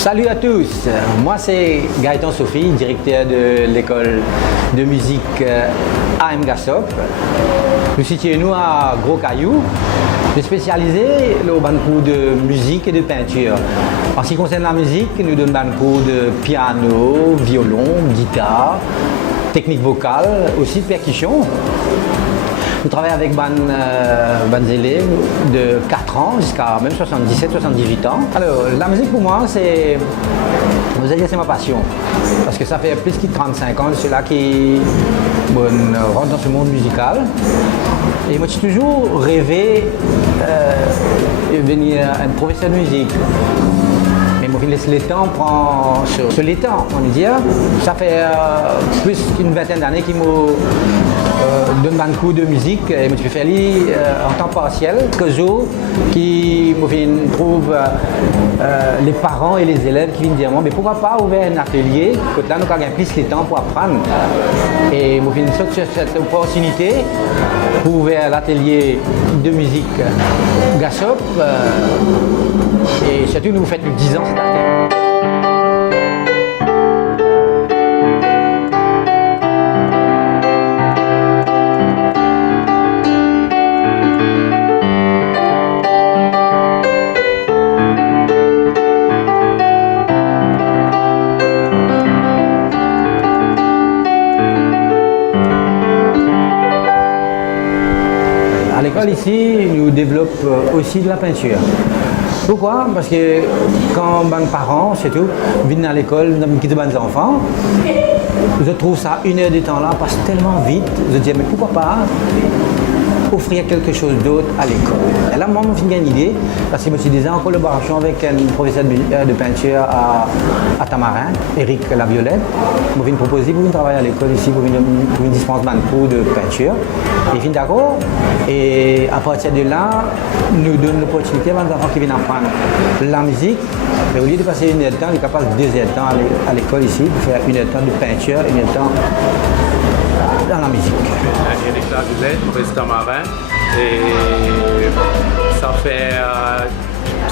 Salut à tous, moi c'est Gaëtan Sophie, directeur de l'école de musique AM Gassop. Nous situons à Gros Caillou. Je suis spécialisé au cours de musique et de peinture. En ce qui concerne la musique, nous donnons un cours de piano, violon, guitare, technique vocale, aussi de percussion. Nous travaillons avec des élèves de 4 ans jusqu'à même 77-78 ans. Alors, la musique pour moi, c'est ma passion. Parce que ça fait plus de 35 ans, c'est là qui rentre dans ce monde musical. Et moi, j'ai toujours rêvé de devenir un professeur de musique. Mais moi, je laisse le temps prendre sur le temps, on va dire. Ça fait plus qu'une vingtaine d'années qu'il me donne un cours de musique et je fais en temps partiel. Quelques jours qui me trouvent les parents et les élèves qui viennent dire mais pourquoi pas ouvrir un atelier que là nous avons plus le temps pour apprendre. Et je viens sur cette opportunité pour ouvrir l'atelier de musique Gassop. Et surtout nous faites 10 ans cette année. À l'école ici, nous développons aussi de la peinture. Pourquoi? Parce que quand mes parents, c'est tout, viennent à l'école, nous quittent mes enfants, je trouve ça 1 heure de temps là passe tellement vite. Je dis mais pourquoi pas offrir quelque chose d'autre à l'école. Et là, moi, je me suis une idée, parce que je me suis déjà en collaboration avec un professeur de peinture à Tamarin, Eric Laviolette. Je viens proposer pour travailler à l'école ici, pour une dispense d'un cours de peinture. Et je viens d'accord. Et à partir de là, nous donne l'opportunité à mes enfants qui viennent apprendre la musique. Et au lieu de passer 1 heure de temps, ils sont capables de 2 heures de temps à l'école ici, pour faire 1 heure de temps de peinture, 1 heure de temps dans la musique. Eric Laviolette, Maurice Tamarin, et ça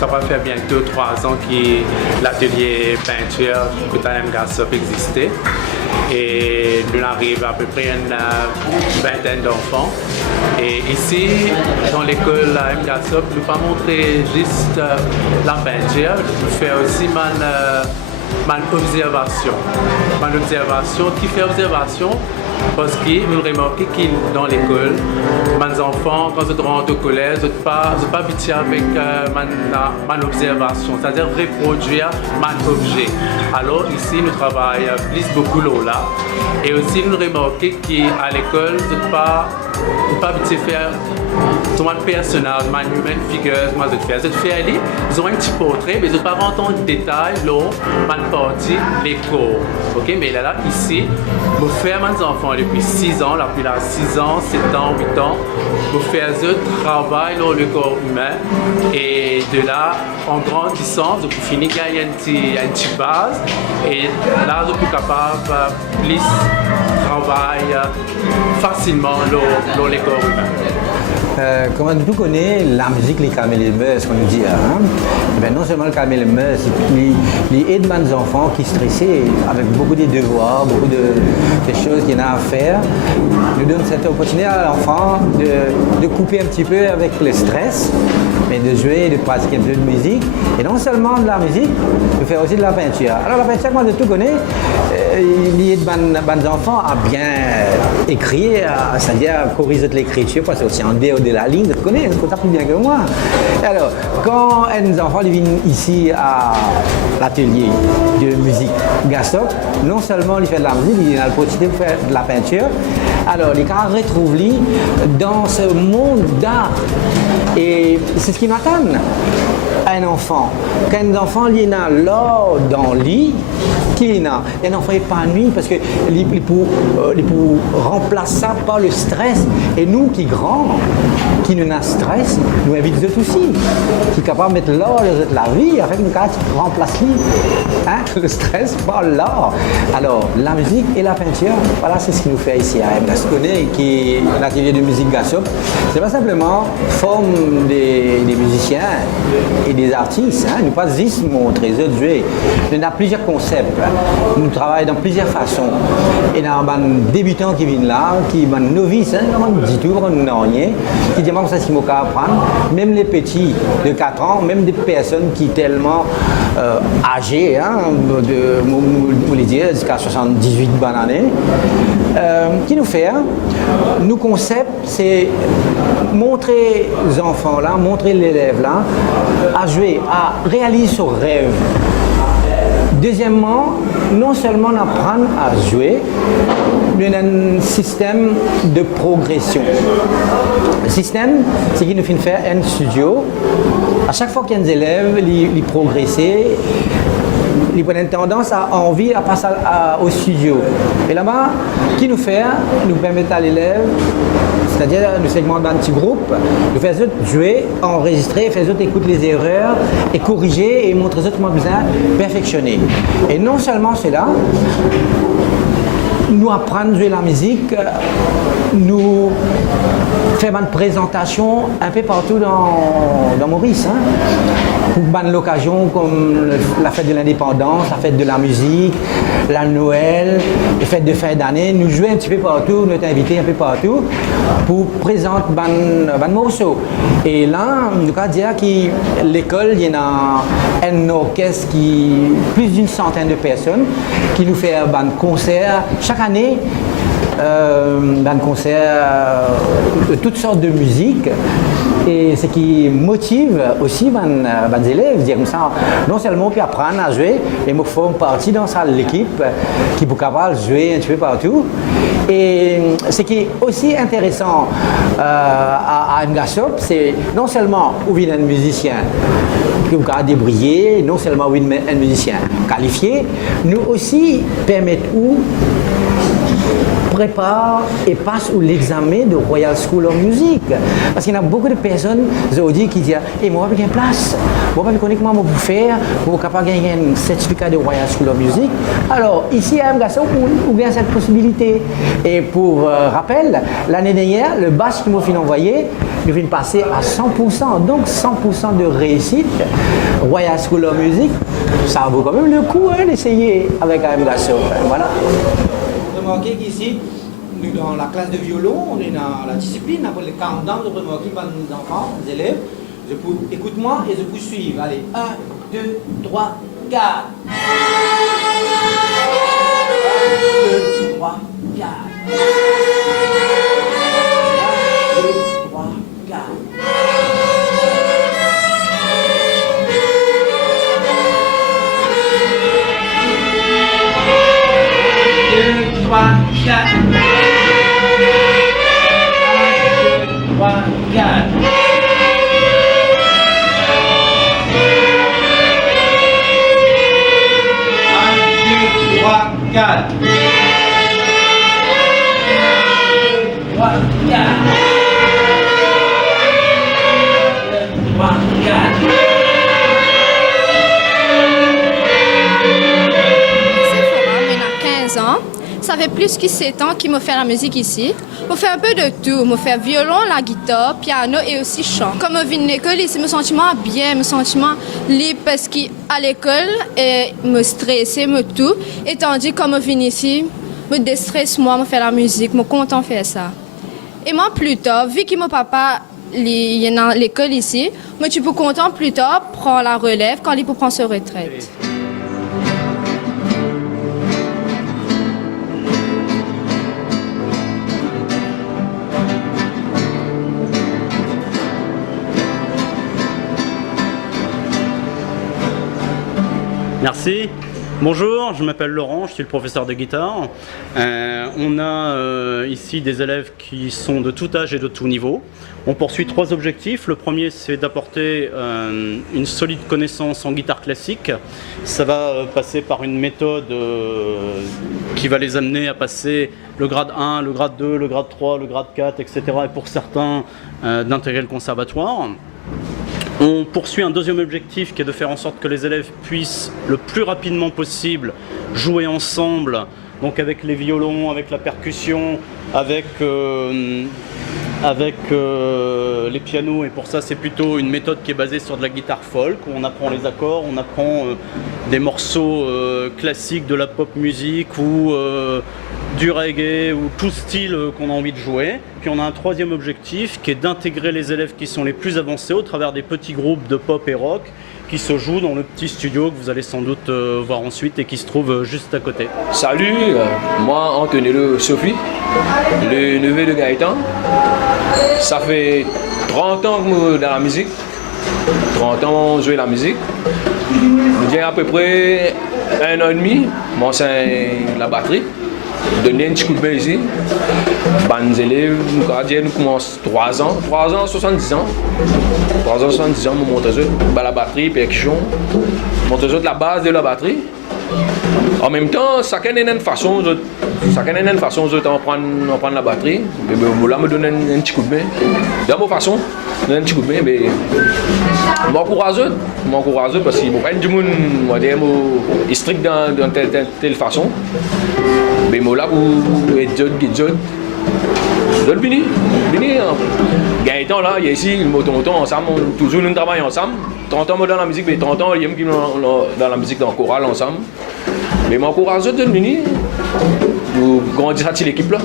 va faire bientôt 3 ans que l'atelier peinture AM Gassop existait. Et nous arrivons à peu près une vingtaine d'enfants. Et ici, dans l'école AM Gassop, nous ne pas montrer juste la peinture, nous faisons aussi mon observation qui fait observation parce que nous remarquons que dans l'école, mes enfants, quand ils rentrent au collège, ils ne sont pas habitués avec mon observation, c'est-à-dire reproduire mon objet. Alors ici, nous travaillons beaucoup là. Et aussi, nous remarquons qu'à l'école, ils ne sont pas habitués à faire un personnage, une human figure, ils ont un petit portrait, mais ils ne sont pas rentrer en détail dans une partie, les corps. Okay? Mais là, ici, je fais mes enfants depuis 6 ans, depuis 6 ans, 7 ans, 8 ans, je fais un travail dans le corps humain. Et de là, en grandissant, je peux finir gagner une petite base. Et là, je peux capable de plus travailler facilement dans le corps humain. Comme tout connaît, la musique les calme les mœurs, qu'on nous dit. Hein? Ben non seulement calmer les mœurs, il aide les enfants qui sont stressés avec beaucoup de devoirs, beaucoup de choses qu'il y a à faire. Nous donne cette opportunité à l'enfant de couper un petit peu avec le stress, mais de jouer, de pratiquer un peu de musique. Et non seulement de la musique, de faire aussi de la peinture. Alors la peinture, moi je tout connais, il aide les enfants à bien écrire, c'est-à-dire à corriger l'écriture, parce que c'est en dehors de la ligne, tu connais, tu plus bien que moi. Alors, quand un enfant vient ici à l'atelier de musique Gassop, non seulement il fait de la musique, il a l'opportunité de faire de la peinture, alors les gens retrouvent lui dans ce monde d'art. Et c'est ce qui m'attend un enfant. Quand un enfant il est là dans le lit, qui est là, un enfant épanoui parce qu'il peut remplacer ça par le stress. Et nous qui grands, qui nous avons stress, nous évitons tout aussi. Qui est capable de mettre l'art dans la vie, avec nous remplacer le stress par l'art. Alors, la musique et la peinture, voilà, c'est ce qui nous fait ici à AM Gassop, qui est l'atelier de musique Gassop. C'est pas simplement forme des musiciens musiciens et des artistes. Hein. Nous pas juste montrer, nous jouer. Nous avons plusieurs concepts. Nous travaillons dans plusieurs façons. Et nous avons des débutants qui viennent là, qui sont novices, hein, on dit tout, on n'a rien, qui demandent ça ce qu'il faut apprendre. Même les petits de 4 ans, même des personnes qui sont tellement âgées, hein, vous les dire, jusqu'à 78 bonnes années, qui nous fait, hein, nos concepts, c'est montrer les enfants là, montrer l'élève là, à jouer, à réaliser son rêve. Deuxièmement, non seulement apprendre à jouer, mais un système de progression. Le système, c'est qu'il nous fait faire un studio. À chaque fois qu'il y a des élèves, ils progressent, ils prennent tendance à envie à passer au studio. Et là-bas, qui nous fait, nous permet à l'élève, c'est-à-dire nous segmentons dans un petit groupe, nous faisons jouer, enregistrer, faisons écouter les erreurs et corriger et montrer comment besoin perfectionner. Et non seulement cela, nous apprendre à jouer la musique, nous faire une présentation un peu partout dans Maurice. Hein. Pour l'occasion comme la fête de l'indépendance, la fête de la musique, la Noël, les fêtes de fin d'année, nous jouons un petit peu partout, nous sommes invités un peu partout pour présenter un morceau. Et là, nous pouvons dire que l'école, il y a un orchestre qui plus d'une centaine de personnes qui nous fait un concert chaque année. Dans le concert de toutes sortes de musique et ce qui motive aussi les élèves, dire comme ça, non seulement puis apprendre à jouer, mais ils font partie dans l'équipe qui est capable de jouer un petit peu partout. Et ce qui est aussi intéressant à MGASOP, c'est non seulement où vient un musicien qui est débrouillé, non seulement où vient un musicien qualifié, nous aussi permettons prépare et passe l'examen de Royal School of Music. Parce qu'il y a beaucoup de personnes aujourd'hui qui disent hey, moi, je n'ai pas de place. Moi, je ne connais pas comment vous faire pour capable gagner un certificat de Royal School of Music. Alors, ici à MGASOP, vous avez cette possibilité. Et pour rappel, l'année dernière, le badge qui m'a fait envoyer, il vient passer à 100%. Donc, 100% de réussite. Royal School of Music, ça vaut quand même le coup hein, d'essayer avec MGASOP. Voilà. Remarquez qu'ici, dans la classe de violon, on est dans la discipline, après le countdown, je remarquez par nos enfants, les élèves. Écoute-moi et je vous suivre. Allez, 1, 2, 3, 4. 1, 2, 3, 4. 1, 2, 3, 4. 1, 2, 3, 4. 1, 2, 3, 4. 1, 2, 3, 4. 3, 4. 3, 4. Ça fait plus que 7 ans qu'il me fait la musique ici. Je fais un peu de tout. Je fais violon, la guitare, piano et aussi chant. Quand je viens de l'école, ici, je me sens bien, je me sens libre parce qu'à l'école, je me stresse, me tout. Et tandis que quand je viens ici, je me déstresse, moi, je fais la musique, je suis content de faire ça. Et moi, plus tard, vu que mon papa il est dans l'école ici, je suis content plus tard de prendre la relève quand il peut prendre sa retraite. Merci. Bonjour, je m'appelle Laurent, je suis le professeur de guitare. On a ici des élèves qui sont de tout âge et de tout niveau. On poursuit 3 objectifs. Le premier, c'est d'apporter une solide connaissance en guitare classique. Ça va passer par une méthode qui va les amener à passer le grade 1, le grade 2, le grade 3, le grade 4, etc. Et pour certains, d'intégrer le conservatoire. On poursuit un deuxième objectif qui est de faire en sorte que les élèves puissent le plus rapidement possible jouer ensemble, donc avec les violons, avec la percussion, avec avec les pianos, et pour ça c'est plutôt une méthode qui est basée sur de la guitare folk, où on apprend les accords, on apprend des morceaux classiques de la pop musique ou du reggae ou tout style qu'on a envie de jouer. Puis on a un troisième objectif qui est d'intégrer les élèves qui sont les plus avancés au travers des petits groupes de pop et rock qui se jouent dans le petit studio que vous allez sans doute voir ensuite et qui se trouve juste à côté. Salut, moi Anthony Sophie, le neveu de Gaëtan. Ça fait 30 ans que je suis dans la musique, 30 ans que je joue la musique. Je viens à peu près 1 an et demi, j'enseigne la batterie. Je donne un petit coup de main ici. Les élèves, nous commencent 3 ans, 70 ans. 3 ans, 70 ans, je montre la batterie, percussion. Je montre la base de la batterie. En même temps, chacun a une façon de prendre la batterie. Là, je me donne un petit coup de main. De ma façon, je donne un petit coup de main. Je m'encourage parce qu'il n'y a pas de monde strict dans telle façon. Mais là, vous êtes jeunes. Vous êtes bénis. Gaëtan, là, il y a ici, nous ensemble, toujours nous travaillons ensemble. 30 ans dans la musique, mais 30 ans, il y a dans la musique, dans le choral ensemble. Mais je m'encourage de venir. Vous grandissez cette équipe-là.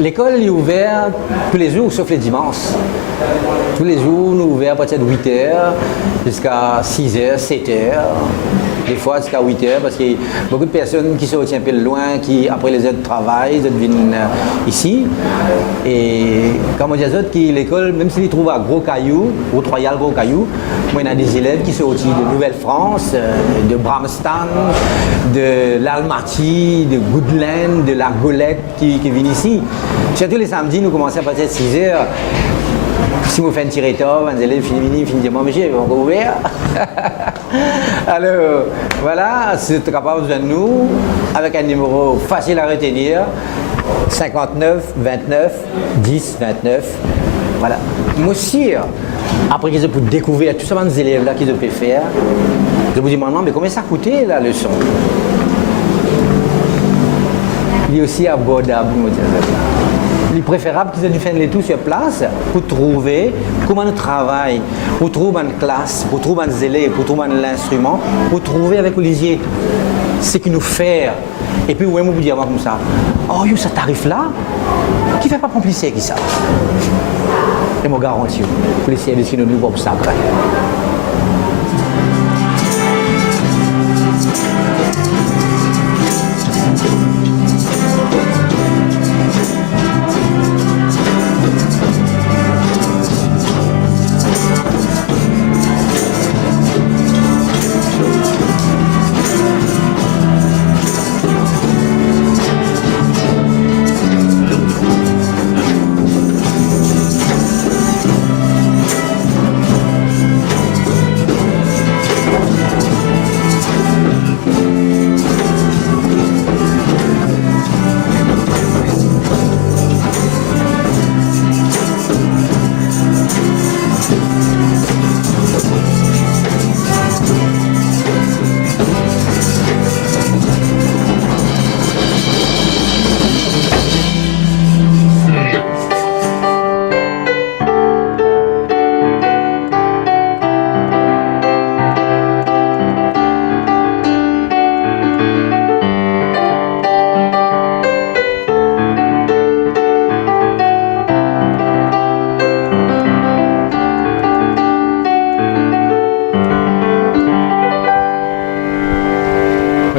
L'école est ouverte tous les jours, sauf les dimanches. Tous les jours, nous ouvrons à partir de 8h jusqu'à 6h, 7h. Des fois jusqu'à 8h, parce qu'il y a beaucoup de personnes qui sont un peu loin, qui après les heures de travail, ils viennent ici. Et comme on dit, l'école, même s'ils trouvent à Gros Caillou, au Royal Gros Caillou, moi, il y a des élèves qui sont aussi de Nouvelle-France, de Bramston, de l'Almaty, de Goodland, de la Golette qui viennent ici. Surtout les samedis, nous commençons à partir de 6h. Si vous faites un tiré tard, les élèves finissent moi, monsieur, ils vont encore ouvrir. Alors, voilà, c'est capable de nous, avec un numéro facile à retenir, 59 29 10 29. Voilà. Moi aussi, après qu'ils ont pu découvrir tout ça, les élèves là qu'ils ont pu faire, je vous dis maintenant, mais combien ça coûtait la leçon? Il est aussi abordable, moi, il est préférable qu'ils aient dû faire les tout sur place pour trouver comment on travaille, pour trouver une classe, pour trouver des élèves, pour trouver l'instrument, pour trouver avec Olivier ce qu'il nous fait. Et puis, ouais, vous dire comme ça, oh, yo, ça tarif là, qui ne fait pas complicer qui ça? Et moi, garantis, pour essayer de suivre nos nouveaux obstacles.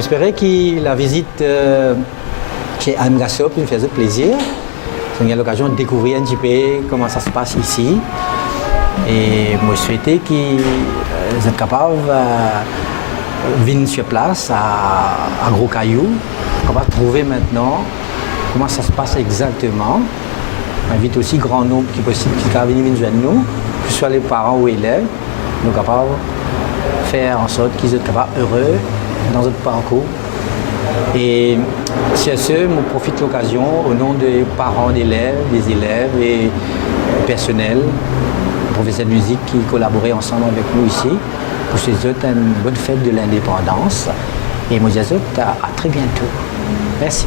J'espère que la visite chez Anne Gassop nous faisait plaisir. On a l'occasion de découvrir un petit peu comment ça se passe ici. Et moi, je souhaitais qu'ils soient capables de venir sur place à Gros Caillou, capable de trouver maintenant comment ça se passe exactement. J'invite aussi grand nombre qui est possible qui peuvent venir joindre nous, que ce soit les parents ou les élèves, nous capables de faire en sorte qu'ils soient capables heureux dans notre parcours. Et sur ce, je profite de l'occasion au nom des parents d'élèves, des élèves et du personnel, professeurs de musique qui collaboraient ensemble avec nous ici, pour ces autres une bonne fête de l'indépendance. Et moi, je dis à très bientôt. Merci.